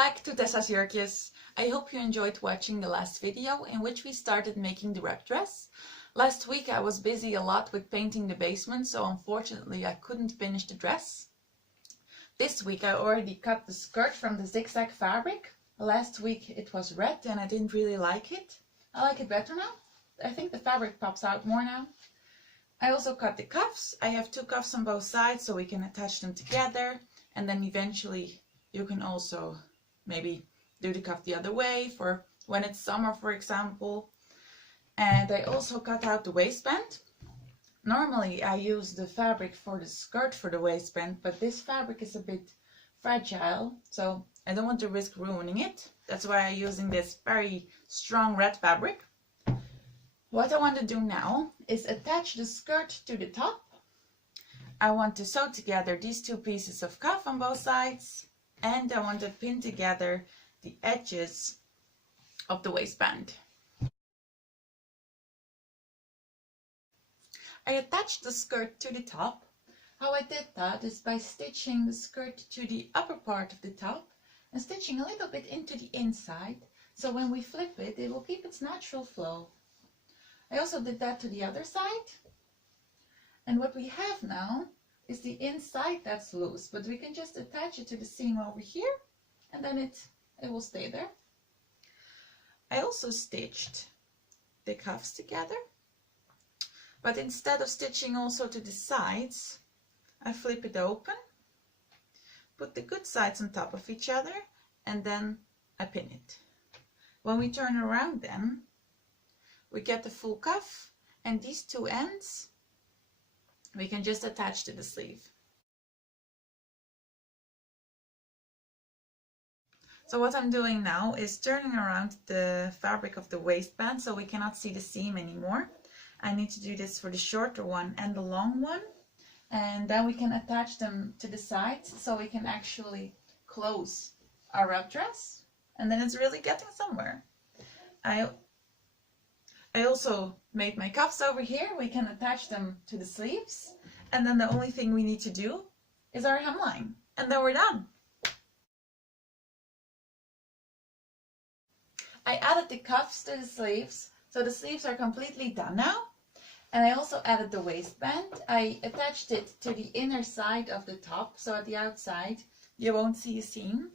back to Tessa's Jurkjes. I hope you enjoyed watching the last video in which we started making the wrap dress. Last week I was busy a lot with painting the basement, so unfortunately I couldn't finish the dress. This week I already cut the skirt from the zigzag fabric. Last week it was red and I didn't really like it. I like it better now. I think the fabric pops out more now. I also cut the cuffs. I have two cuffs on both sides so we can attach them together, and then eventually you can also maybe do the cuff the other way for when it's summer, for example. And I also cut out the waistband. Normally I use the fabric for the skirt for the waistband, but this fabric is a bit fragile, so I don't want to risk ruining it. That's why I'm using this very strong red fabric. What I want to do now is attach the skirt to the top. I want to sew together these two pieces of cuff on both sides, and I want to pin together the edges of the waistband. I attached the skirt to the top. How I did that is by stitching the skirt to the upper part of the top and stitching a little bit into the inside, so when we flip it, it will keep its natural flow. I also did that to the other side. And what we have now is the inside that's loose, but we can just attach it to the seam over here and then it will stay there. I also stitched the cuffs together, but instead of stitching also to the sides, I flip it open, put the good sides on top of each other, and then I pin it. When we turn around then, we get the full cuff, and these two ends we can just attach to the sleeve. So what I'm doing now is turning around the fabric of the waistband so we cannot see the seam anymore. I need to do this for the shorter one and the long one, and then we can attach them to the sides so we can actually close our wrap dress, and then it's really getting somewhere. I also made my cuffs over here. We can attach them to the sleeves, and then the only thing we need to do is our hemline, and then we're done. I added the cuffs to the sleeves, so the sleeves are completely done now. And I also added the waistband. I attached it to the inner side of the top, so at the outside you won't see a seam.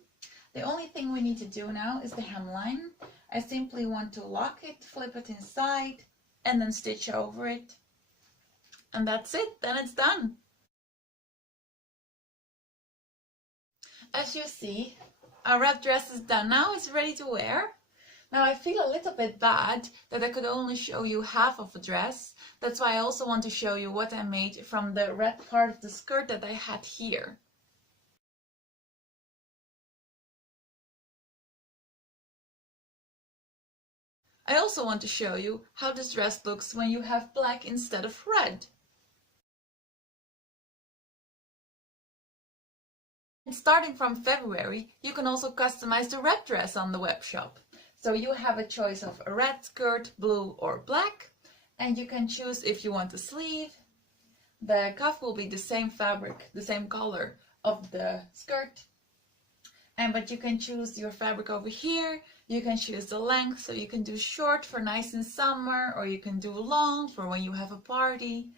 The only thing we need to do now is the hemline. I simply want to lock it, flip it inside, and then stitch over it. And that's it, then it's done. As you see, our wrap dress is done now, it's ready to wear. Now I feel a little bit bad that I could only show you half of a dress. That's why I also want to show you what I made from the red part of the skirt that I had here. I also want to show you how this dress looks when you have black instead of red. And starting from February, you can also customize the wrap dress on the web shop. So you have a choice of a red skirt, blue or black, and you can choose if you want a sleeve. The cuff will be the same fabric, the same color of the skirt. But you can choose your fabric over here. You can choose the length, so you can do short for nice in summer, or you can do long for when you have a party.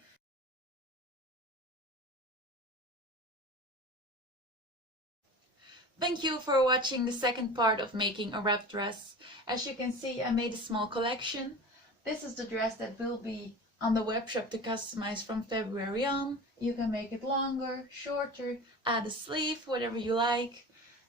Thank you for watching the second part of making a wrap dress. As you can see, I made a small collection. This is the dress that will be on the web shop to customize from February on. You can make it longer, shorter, add a sleeve, whatever you like.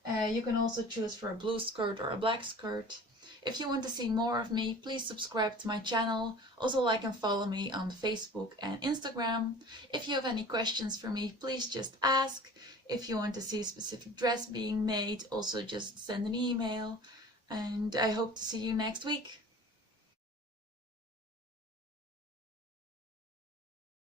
You can also choose for a blue skirt or a black skirt. If you want to see more of me, please subscribe to my channel. Also like and follow me on Facebook and Instagram. If you have any questions for me, please just ask. If you want to see a specific dress being made, also just send an email. And I hope to see you next week.